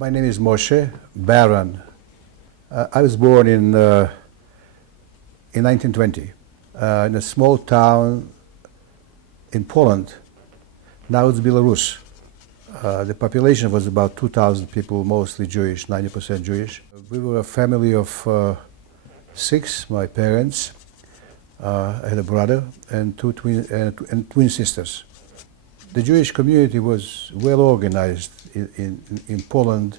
My name is Moshe Baran. I was born in 1920 in a small town in Poland. Now it's Belarus. The population was about 2,000 people, mostly Jewish, 90% Jewish. We were a family of six, my parents. I had a brother and twin sisters. The Jewish community was well organized in Poland.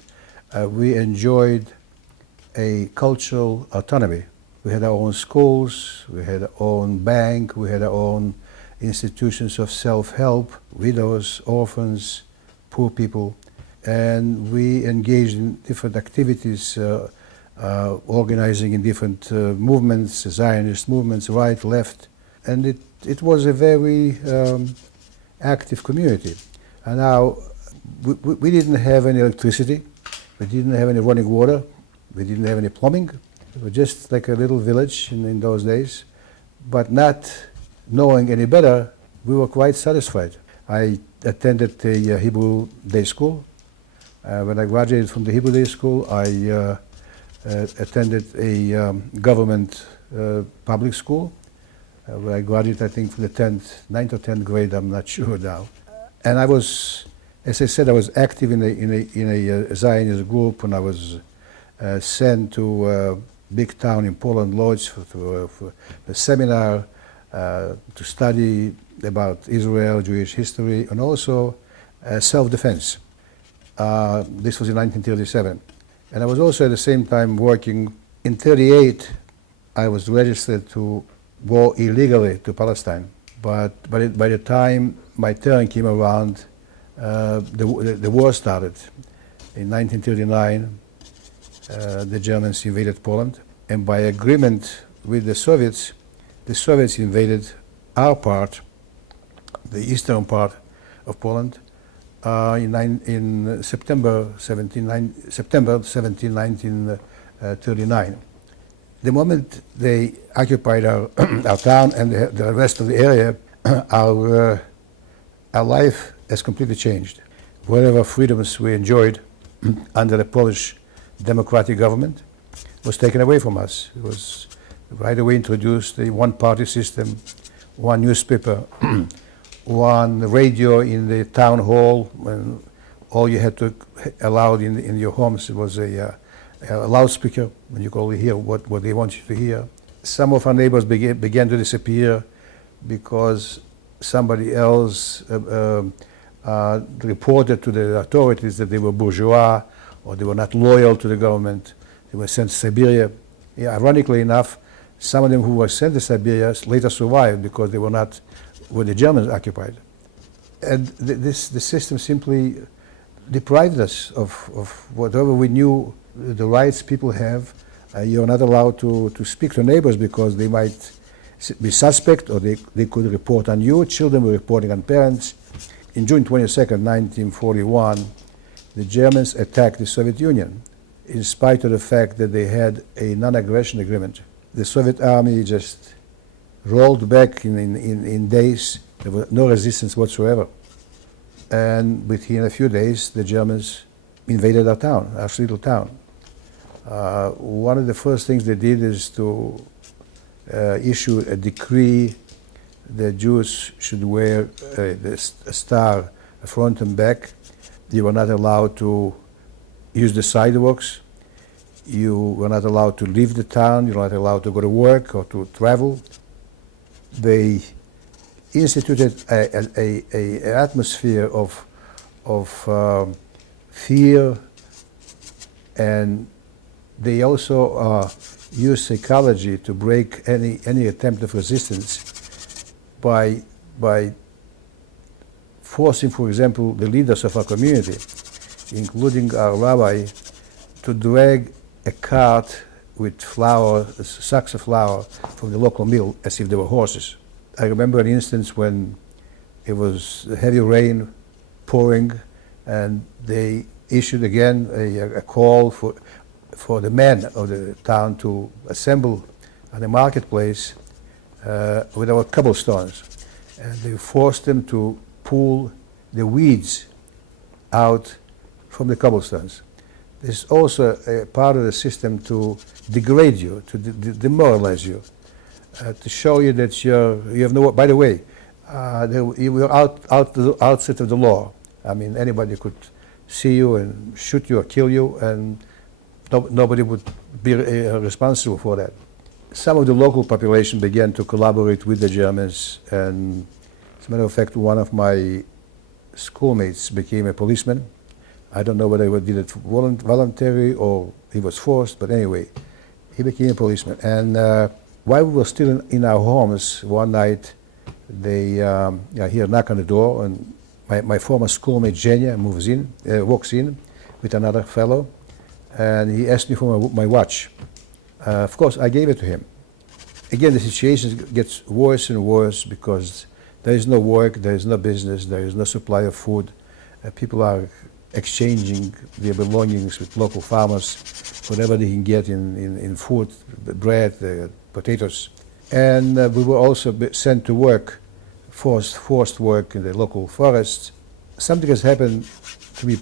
We enjoyed a cultural autonomy. We had our own schools, we had our own bank, we had our own institutions of self-help, widows, orphans, poor people, and we engaged in different activities, organizing in different movements, Zionist movements, right, left, and it was a very active community. And now we didn't have any electricity, we didn't have any running water, we didn't have any plumbing. It was just like a little village in those days, but not knowing any better, we were quite satisfied. I attended a Hebrew day school. When I graduated from the Hebrew day school, I attended a government public school. Where I graduated, I think, from the 9th or 10th grade, I'm not sure now. And I was, as I said, I was active in a Zionist group, and I was sent to a big town in Poland, Lodz, for a seminar to study about Israel, Jewish history, and also self-defense. This was in 1937. And I was also at the same time working. In 1938, I was registered to go illegally to Palestine. But by the time my turn came around, the war started. In 1939, the Germans invaded Poland, and by agreement with the Soviets invaded our part, the eastern part of Poland, in September 17, 1939. The moment they occupied our town and the rest of the area, our life has completely changed. Whatever freedoms we enjoyed under the Polish democratic government was taken away from us. It was right away introduced a one-party system, one newspaper, one radio in the town hall, and all you had to allow in your homes was a loudspeaker, when you could only hear what they want you to hear. Some of our neighbors began to disappear because somebody else reported to the authorities that they were bourgeois or they were not loyal to the government. They were sent to Siberia. Yeah, ironically enough, some of them who were sent to Siberia later survived because they were not where the Germans occupied. And the system simply deprived us of whatever we knew the rights people have. You're not allowed to speak to neighbors because they might be suspect, or they could report on you. Children were reporting on parents. In June 22nd, 1941, the Germans attacked the Soviet Union in spite of the fact that they had a non-aggression agreement. The Soviet army just rolled back in days. There was no resistance whatsoever. And within a few days, the Germans invaded our town, our little town. One of the first things they did is to issue a decree that Jews should wear a star front and back. You were not allowed to use the sidewalks. You were not allowed to leave the town. You were not allowed to go to work or to travel. They instituted an atmosphere of fear, and they also used psychology to break any attempt of resistance by forcing, for example, the leaders of our community, including our rabbi, to drag a cart with flour, sacks of flour from the local mill as if they were horses. I remember an instance when it was heavy rain pouring, and they issued again a call for the men of the town to assemble at the marketplace with our cobblestones. And they forced them to pull the weeds out from the cobblestones. It's also a part of the system to degrade you, to demoralize you, to show you that you have no. By the way, you were outside of the law. I mean, anybody could see you and shoot you or kill you, and nobody would be responsible for that. Some of the local population began to collaborate with the Germans, and as a matter of fact, one of my schoolmates became a policeman. I don't know whether he did it voluntary or he was forced, but anyway, he became a policeman. And while we were still in our homes, one night they hear a knock on the door, and my former schoolmate Zhenya walks in with another fellow, and he asked me for my watch. Of course, I gave it to him. Again, the situation gets worse and worse because there is no work, there is no business, there is no supply of food. People are exchanging their belongings with local farmers, whatever they can get in food, bread, potatoes. And we were also sent to work, forced work in the local forests. Something has happened to me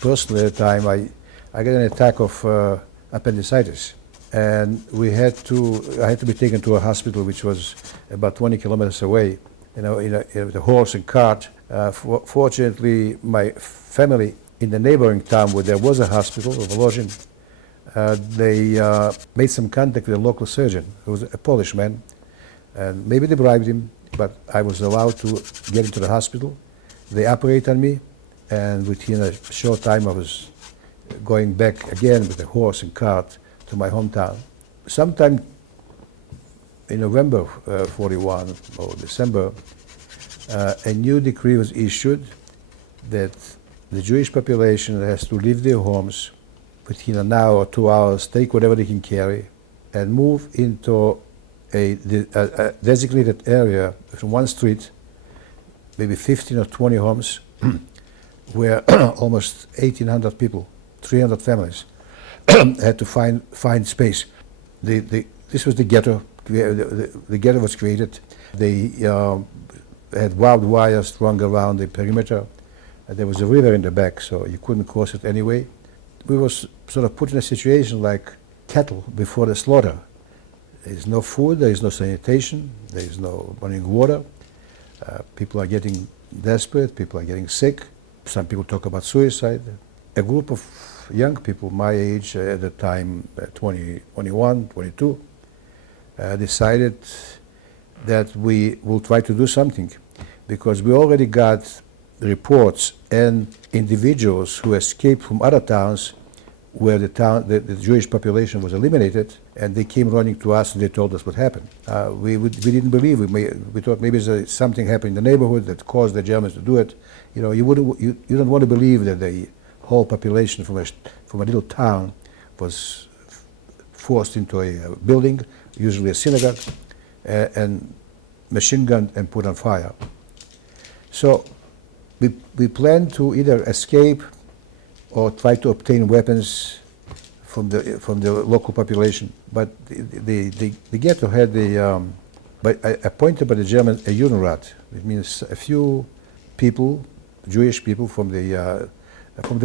personally at the time. I got an attack of appendicitis, and I had to be taken to a hospital which was about 20 kilometers away, with a horse and cart. Fortunately, my family in the neighboring town where there was a hospital, Volozhin, they made some contact with a local surgeon who was a Polish man, and maybe they bribed him, but I was allowed to get into the hospital. They operated on me, and within a short time I was going back again with a horse and cart to my hometown. Sometime in November 41 or December, a new decree was issued that the Jewish population has to leave their homes within an hour or 2 hours, take whatever they can carry, and move into a designated area from one street, maybe 15 or 20 homes, where almost 1,800 people, 300 families, had to find space. This was the ghetto. The ghetto was created. They had barbed wire strung around the perimeter. There was a river in the back, so you couldn't cross it anyway. We were sort of put in a situation like cattle before the slaughter. There is no food, there is no sanitation, there is no running water. People are getting desperate, people are getting sick. Some people talk about suicide. A group of young people my age at the time, 21, 22, decided that we will try to do something, because we already got reports and individuals who escaped from other towns where the Jewish population was eliminated, and they came running to us and they told us what happened. We didn't believe. We thought maybe something happened in the neighborhood that caused the Germans to do it. You don't want to believe that the whole population from a little town was forced into a building, usually a synagogue, and machine gunned and put on fire. So we planned to either escape or try to obtain weapons from the local population. But the ghetto had appointed by the Germans a Judenrat. It means a few people, Jewish people from the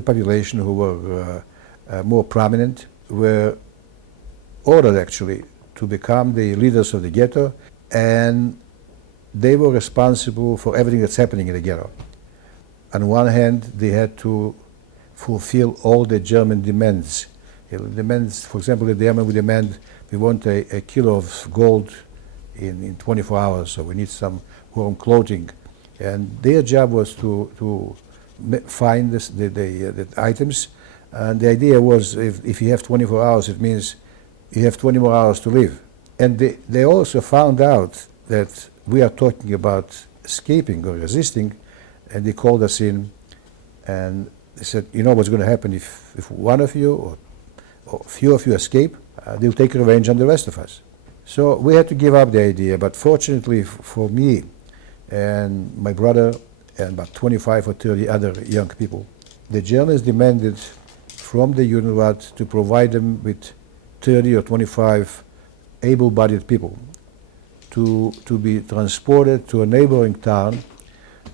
population who were more prominent, were ordered actually to become the leaders of the ghetto, and they were responsible for everything that's happening in the ghetto. On one hand, they had to fulfill all the German demands. For example, the German would demand, we want a kilo of gold in 24 hours, so we need some warm clothing. And their job was to find the items. And the idea was, if you have 24 hours, it means you have 20 more hours to live. And they also found out that we are talking about escaping or resisting, and they called us in, and they said, you know what's going to happen if one of you or a few of you escape, they'll take revenge on the rest of us. So we had to give up the idea, but fortunately for me and my brother and about 25 or 30 other young people, the Germans demanded from the Judenrat to provide them with 30 or 25 able-bodied people to be transported to a neighboring town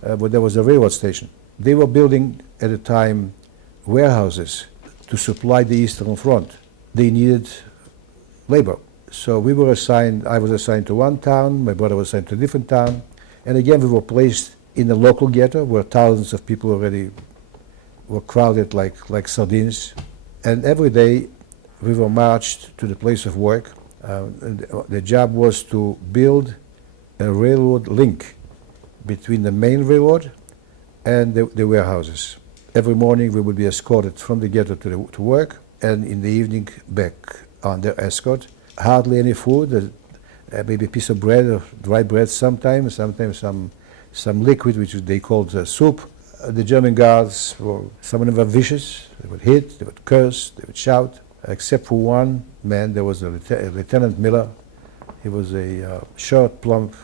where there was a railroad station. They were building at the time warehouses to supply the Eastern Front. They needed labor. So we were assigned, I was assigned to one town, my brother was assigned to a different town, and again we were placed in the local ghetto where thousands of people already were crowded like sardines. And every day we were marched to the place of work. The job was to build a railroad link between the main railroad and the warehouses. Every morning we would be escorted from the ghetto to work, and in the evening back under escort. Hardly any food, maybe a piece of bread or dry bread sometimes some liquid which they called soup. The German guards, some of them were vicious. They would hit, they would curse, they would shout. Except for one man, there was a Lieutenant Miller. He was a short, plump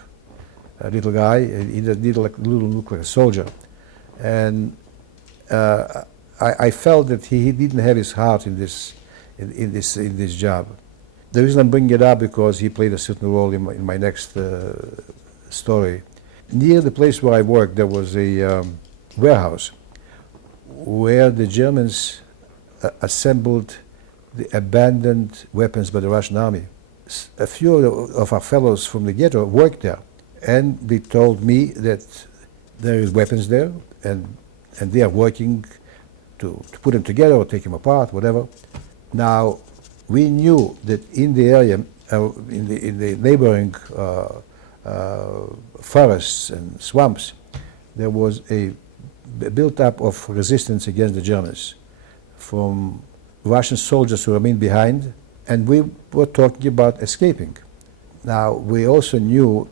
little guy. He did look like a soldier. And I felt that he didn't have his heart in this job. The reason I'm bringing it up because he played a certain role in my next story. Near the place where I worked, there was a warehouse where the Germans assembled the abandoned weapons by the Russian army. A few of our fellows from the ghetto worked there, and they told me that there is weapons there, and they are working to put them together or take them apart, whatever. Now, we knew that in the area, in the neighboring forests and swamps, there was a built-up of resistance against the Germans from Russian soldiers who remained behind, and we were talking about escaping. Now, we also knew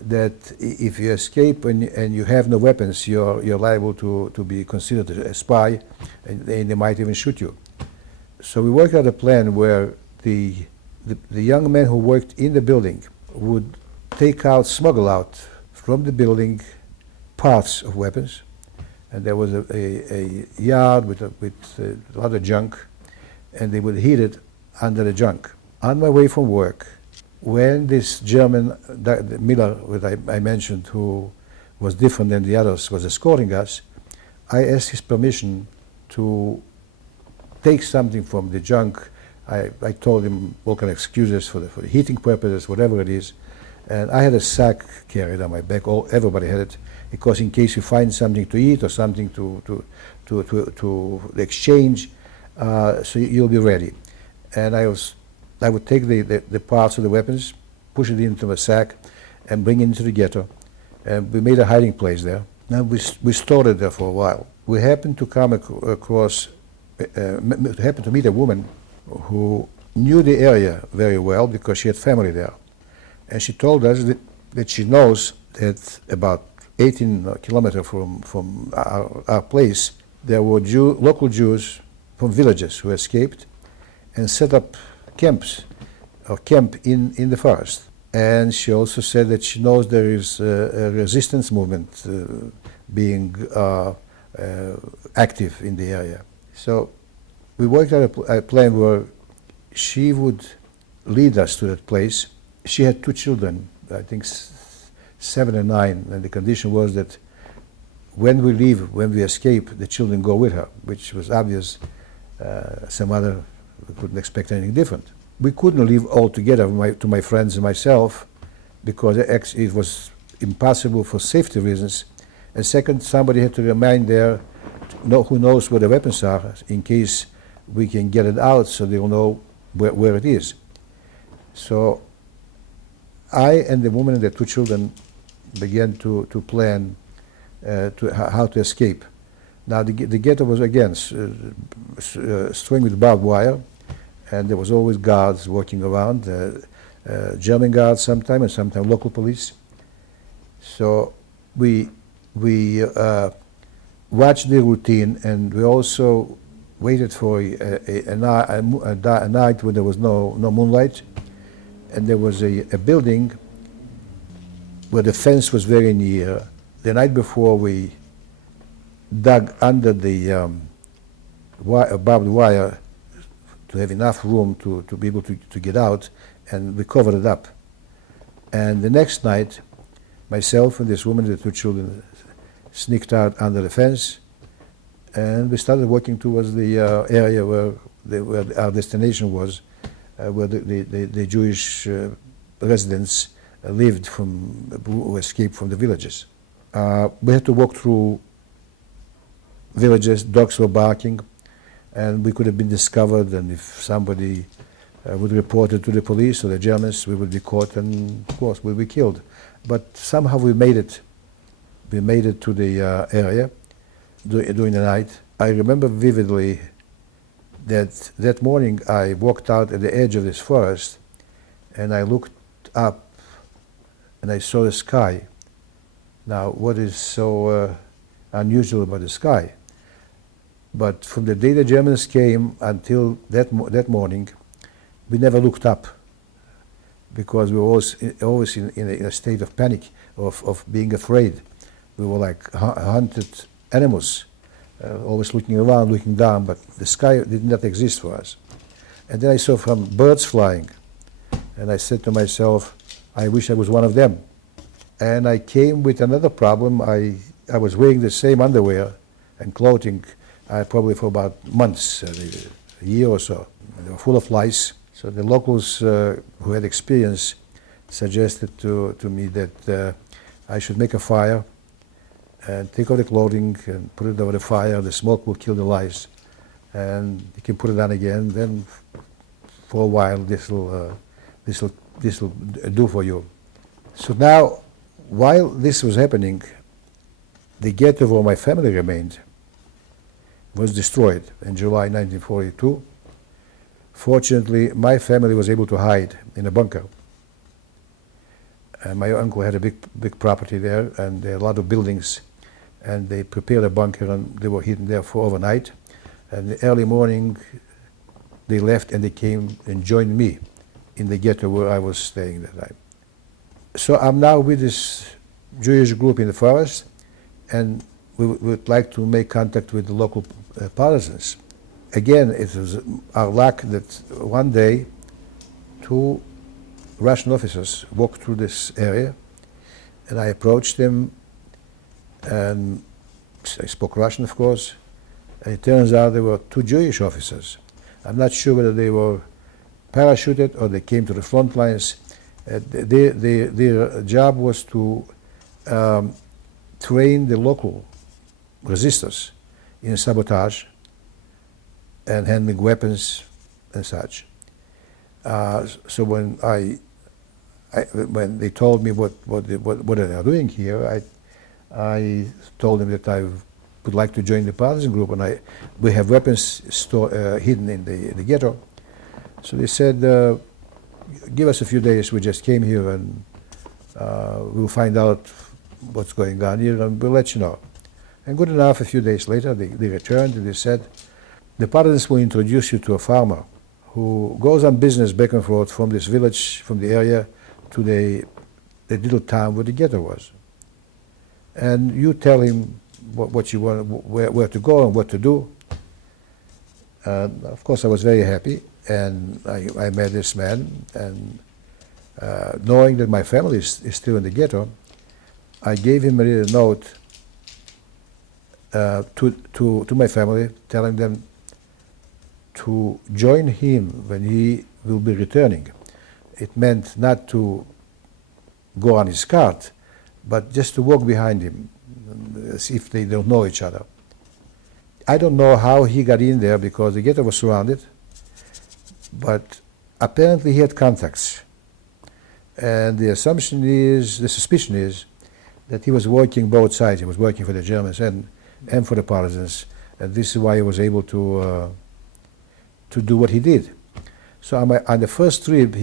that if you escape and you have no weapons, you're liable to be considered a spy, and they might even shoot you. So we worked out a plan where the young men who worked in the building would smuggle out from the building parts of weapons, and there was a yard with a lot of junk, and they would hid it under the junk. On my way from work, when this German, Miller, that I mentioned, who was different than the others, was escorting us, I asked his permission to take something from the junk. I told him all kind of excuses for the heating purposes, whatever it is. And I had a sack carried on my back. Everybody had it, because in case you find something to eat or something to exchange, so you'll be ready. And I would take the parts of the weapons, push it into a sack, and bring it into the ghetto. And we made a hiding place there. And we stored it there for a while. We happened to come across, happened to meet a woman who knew the area very well because she had family there. And she told us that she knows that about 18 kilometers from our place, there were local Jews from villages who escaped and set up camp in the forest. And she also said that she knows there is a resistance movement being active in the area. So we worked out a plan where she would lead us to that place. She had two children, I think 7 and 9, and the condition was that when we leave, when we escape, the children go with her, which was obvious. We couldn't expect anything different. We couldn't leave altogether to my friends and myself, because it was impossible for safety reasons. And second, somebody had to remain there, who knows where the weapons are, in case we can get it out so they'll know where it is. So I and the woman and the two children began to plan how to escape. Now the ghetto was again string with barbed wire, and there was always guards walking around, German guards sometimes, and sometimes local police. So we watched the routine, and we also waited for a night when there was no moonlight, and there was a building where the fence was very near. The night before, we dug under the barbed wire to have enough room to be able to get out, and we covered it up. And the next night, myself and this woman and the two children sneaked out under the fence, And we started walking towards the area where our destination was, where the Jewish residents lived who escaped from the villages. We had to walk through villages, dogs were barking, and we could have been discovered, and if somebody would report it to the police or the Germans, we would be caught and, of course, we'd be killed. But somehow we made it. We made it to the area during the night. I remember vividly that morning I walked out at the edge of this forest, and I looked up and I saw the sky. Now, what is so unusual about the sky? But from the day the Germans came until that morning, we never looked up, because we were always in a state of panic, of being afraid. We were like hunted animals, always looking around, looking down, but the sky did not exist for us. And then I saw some birds flying, and I said to myself, I wish I was one of them. And I came with another problem. I was wearing the same underwear and clothing probably for about months, a year or so. They were full of lice. So the locals who had experience suggested to me that I should make a fire and take off the clothing and put it over the fire. The smoke will kill the lice, and you can put it on again. Then, for a while, this will do for you. So now, while this was happening, the ghetto where my family remained was destroyed in July 1942. Fortunately, my family was able to hide in a bunker. And my uncle had a big property there, and there are a lot of buildings, and they prepared a bunker, and they were hidden there for overnight. And the early morning, they left, and they came and joined me in the ghetto where I was staying that night. So I'm now with this Jewish group in the forest, and we would like to make contact with the local partisans. Again, it was our luck that one day 2 Russian officers walked through this area, and I approached them, and I spoke Russian, of course, and it turns out there were 2 Jewish officers. I'm not sure whether they were parachuted or they came to the front lines. Their job was to train the local resistors in sabotage and handling weapons and such. So when when they told me what they are doing here, I told them that I would like to join the partisan group, and we have weapons hidden in the ghetto. So they said, give us a few days. We just came here, and we'll find out what's going on here, and we'll let you know. And good enough, a few days later, they returned, and they said, the partisans will introduce you to a farmer who goes on business back and forth from this village, from the area, to the little town where the ghetto was. And you tell him what you want, where to go and what to do. And of course, I was very happy, and I met this man, and knowing that my family is still in the ghetto, I gave him a little note to my family, telling them to join him when he will be returning. It meant not to go on his cart, but just to walk behind him, as if they don't know each other. I don't know how he got in there, because the ghetto was surrounded, but apparently he had contacts. And the suspicion is that he was working both sides. He was working for the Germans and for the partisans, and this is why he was able to do what he did. So on the first trip,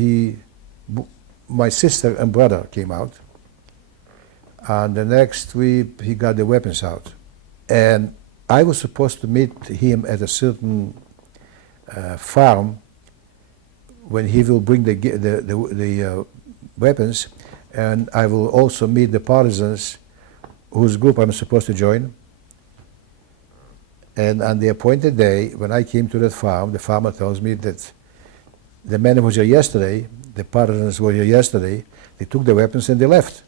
my sister and brother came out. On the next trip, he got the weapons out, and I was supposed to meet him at a certain farm when he will bring the weapons, and I will also meet the partisans whose group I'm supposed to join. And on the appointed day, when I came to that farm, the farmer tells me that the man who was here yesterday, the partisans were here yesterday, they took the weapons and they left.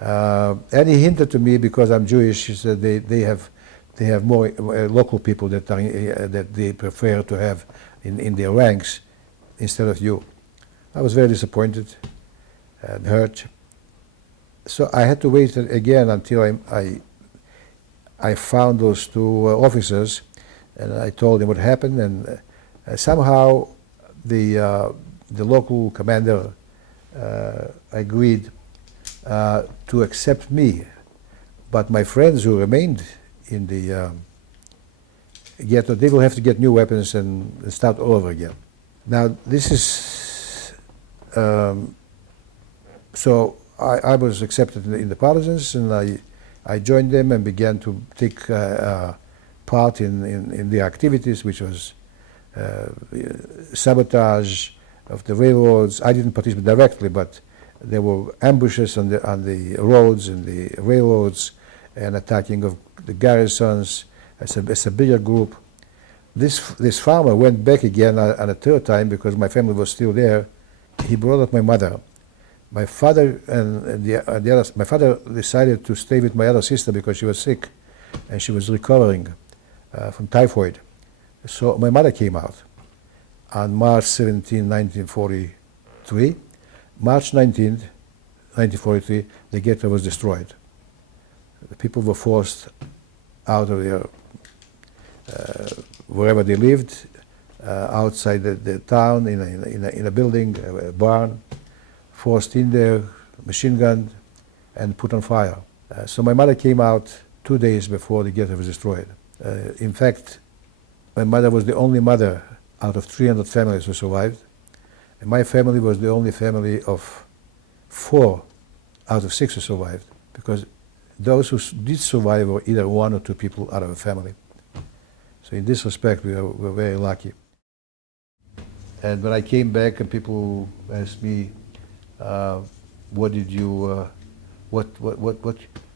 And he hinted to me, because I'm Jewish, he said they have they have more local people that are that they prefer to have in their ranks instead of you. I was very disappointed and hurt. So I had to wait again until I found those two officers, and I told them what happened, and somehow the local commander agreed to accept me, but my friends who remained in the ghetto, they will have to get new weapons and start all over again. Now this is so I was accepted in the partisans, and I joined them and began to take part in the activities, which was sabotage of the railroads. I didn't participate directly, but there were ambushes on the roads and the railroads, and attacking of the garrisons as a bigger group. This farmer went back again on a third time because my family was still there. He brought up my mother. My father and the others. My father decided to stay with my other sister because she was sick, and she was recovering from typhoid. So my mother came out on March 17, 1943. March 19, 1943, the ghetto was destroyed. The people were forced out of their wherever they lived, outside the town, in a building, a barn, forced in there, machine gunned, and put on fire. So my mother came out 2 days before the ghetto was destroyed. In fact, my mother was the only mother out of 300 families who survived, and my family was the only family of 4 out of 6 who survived, because those who did survive were either 1 or 2 people out of a family. So in this respect, we were very lucky. And when I came back and people asked me, what did you, what,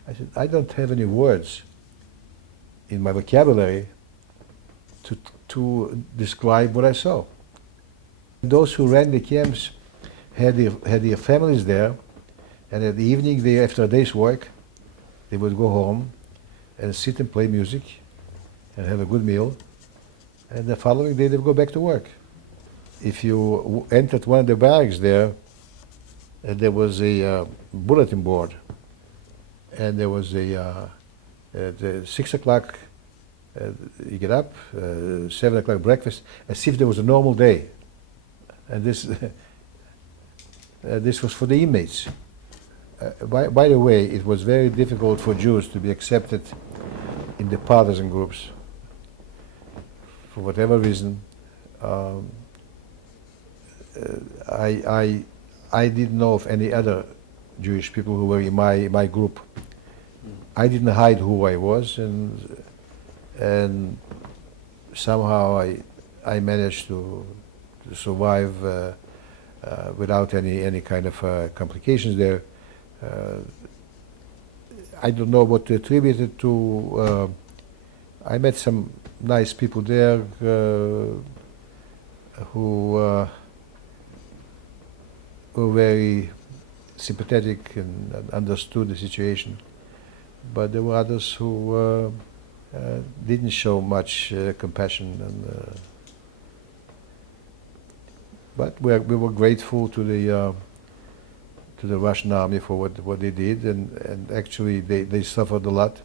I said, I don't have any words in my vocabulary to describe what I saw. Those who ran the camps had their families there, and at the evening, after a day's work, they would go home and sit and play music and have a good meal, and the following day they would go back to work. If you entered one of the barracks there was a bulletin board, and there was at 6 o'clock you get up, 7 o'clock breakfast, as if there was a normal day. And this this was for the inmates. By the way, it was very difficult for Jews to be accepted in the partisan groups. For whatever reason, I didn't know of any other Jewish people who were in my group. I didn't hide who I was, and somehow I managed to survive without any kind of complications there. I don't know what to attribute it to. I met some nice people there who were very sympathetic and understood the situation, but there were others who didn't show much compassion, but we were grateful to the Russian army for what they did, and actually they suffered a lot.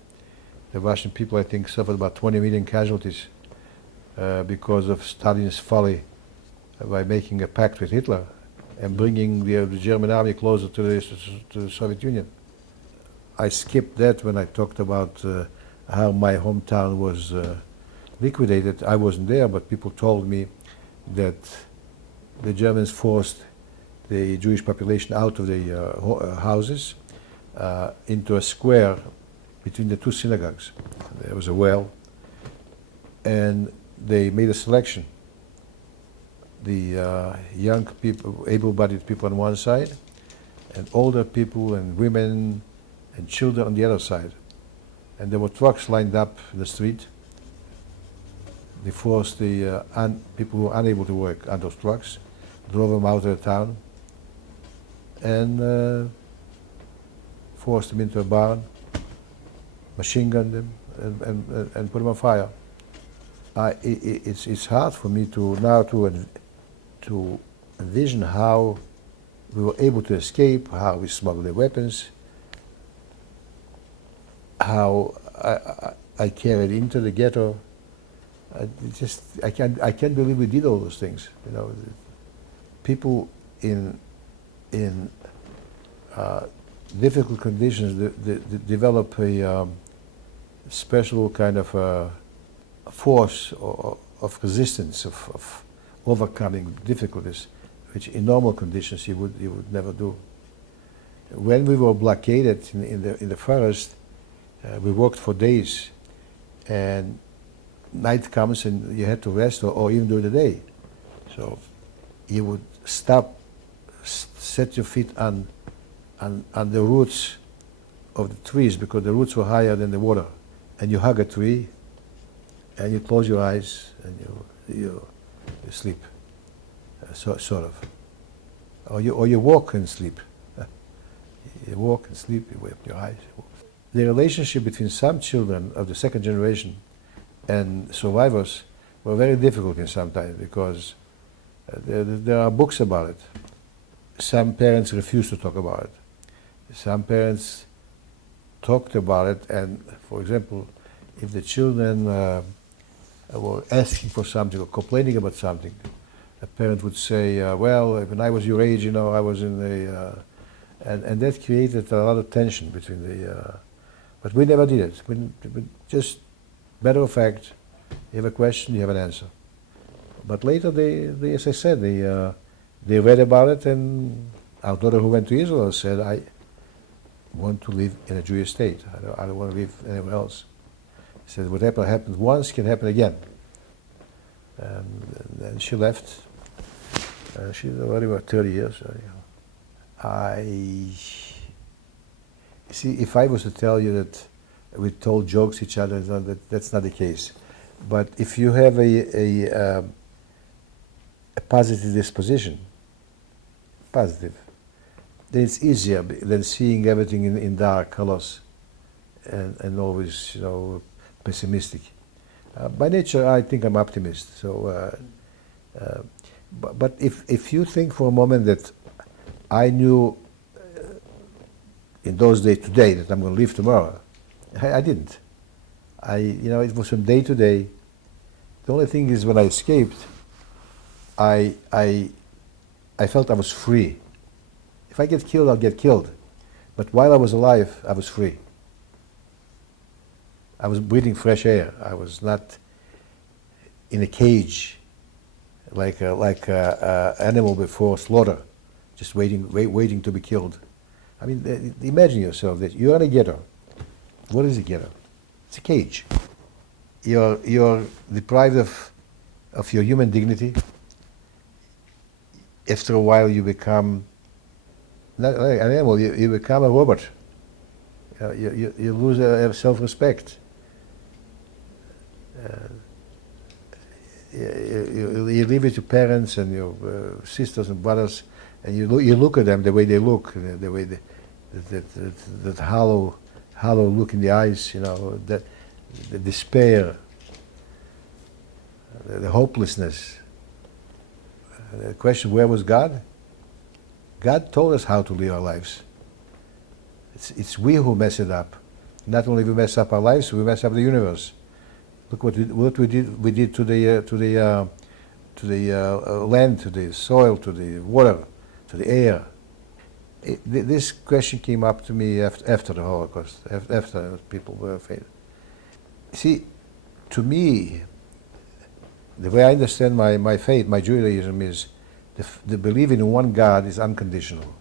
The Russian people, I think, suffered about 20 million casualties because of Stalin's folly by making a pact with Hitler and bringing the German army closer to the Soviet Union. I skipped that when I talked about how my hometown was liquidated. I wasn't there, but people told me that the Germans forced the Jewish population out of the houses into a square between the 2 synagogues. There was a well, and they made a selection. The young people, able-bodied people on one side, and older people and women and children on the other side. And there were trucks lined up in the street. They forced the people who were unable to work on those trucks, drove them out of the town, and forced them into a barn, machine gunned them, and put them on fire. It's hard for me to envision how we were able to escape, how we smuggled the weapons, how I carried into the ghetto. I can't believe we did all those things. You know, people in difficult conditions develop a special kind of force of resistance, of overcoming difficulties, which in normal conditions you would never do. When we were blockaded in the forest, we worked for days, and night comes and you had to rest, or even during the day. So you would stop, set your feet on the roots of the trees, because the roots were higher than the water, and you hug a tree, and you close your eyes, and you sleep, sort of, or you walk and sleep. You walk and sleep. You open your eyes. The relationship between some children of the second generation and survivors were very difficult in some times, because there are books about it. Some parents refused to talk about it. Some parents talked about it, and, for example, if the children were asking for something or complaining about something, a parent would say, well, when I was your age, you know, I was in the... and that created a lot of tension between the... but we never did it. We just, matter of fact, you have a question, you have an answer. But later, they as I said, they read about it, and our daughter who went to Israel said, I want to live in a Jewish state. I don't want to live anywhere else. She said, whatever happened once can happen again. And then she left. She's already about 30 years. See, if I was to tell you that we told jokes each other, that's not the case. But if you have a positive disposition, positive, then it's easier than seeing everything in dark colors and always, you know, pessimistic. By nature, I think I'm optimist. So, but if you think for a moment that I knew in those days today that I'm going to live tomorrow, I didn't. You know, it was from day to day. The only thing is, when I escaped, I felt I was free. If I get killed, I'll get killed. But while I was alive, I was free. I was breathing fresh air. I was not in a cage like a animal before slaughter, just waiting to be killed. I mean, imagine yourself that you're in a ghetto. What is a ghetto? It's a cage. You're deprived of your human dignity. After a while, you become not like an animal. You become a robot. You lose self-respect. You live with your parents and your sisters and brothers, and you look at them the way they look, the way that hollow look in the eyes, you know, that the despair, the hopelessness. The question, where was God? God told us how to live our lives. It's we who mess it up. Not only we mess up our lives, we mess up the universe. Look what we did. We did to the land, to the soil, to the water, to the air. This question came up to me after the Holocaust, after people were afraid. See, to me, the way I understand my faith, my Judaism, is the belief in one God is unconditional.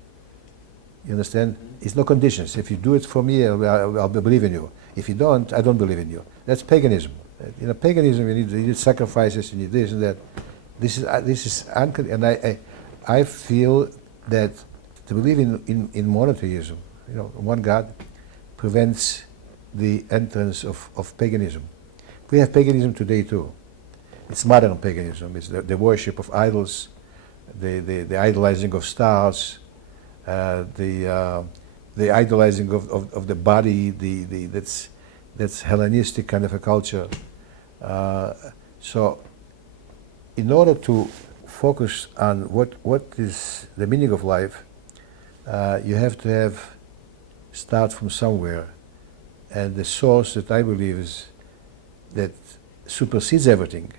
You understand? It's no conditions. If you do it for me, I'll believe in you. If you don't, I don't believe in you. That's paganism. In paganism, you need sacrifices, you need this and that. This is unconditional. And I feel that to believe in monotheism, you know, one God, prevents the entrance of paganism. We have paganism today too. It's modern paganism. It's the worship of idols, the idolizing of stars, the idolizing of the body, That's Hellenistic kind of a culture. So in order to focus on what is the meaning of life, you have to start from somewhere. And the source that I believe is that supersedes everything,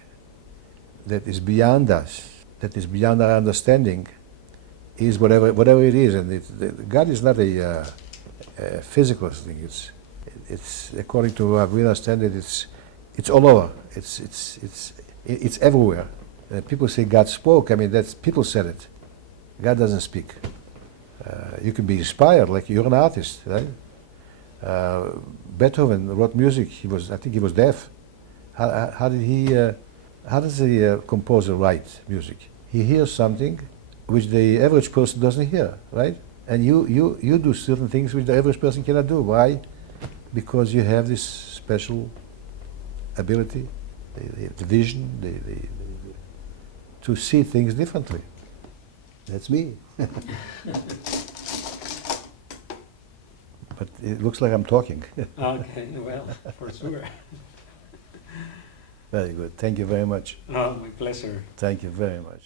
that is beyond us, that is beyond our understanding, is whatever it is. And God is not a physical thing. It's according to how we understand it. It's all over. It's everywhere. People say God spoke. I mean, that's people said it. God doesn't speak. You can be inspired, like you're an artist, right? Beethoven wrote music. I think he was deaf. How does a composer write music? He hears something which the average person doesn't hear, right? And you do certain things which the average person cannot do. Why? Because you have this special ability, the vision, to see things differently. That's me. But it looks like I'm talking. Okay, well, for sure. Very good. Thank you very much. Oh, my pleasure. Thank you very much.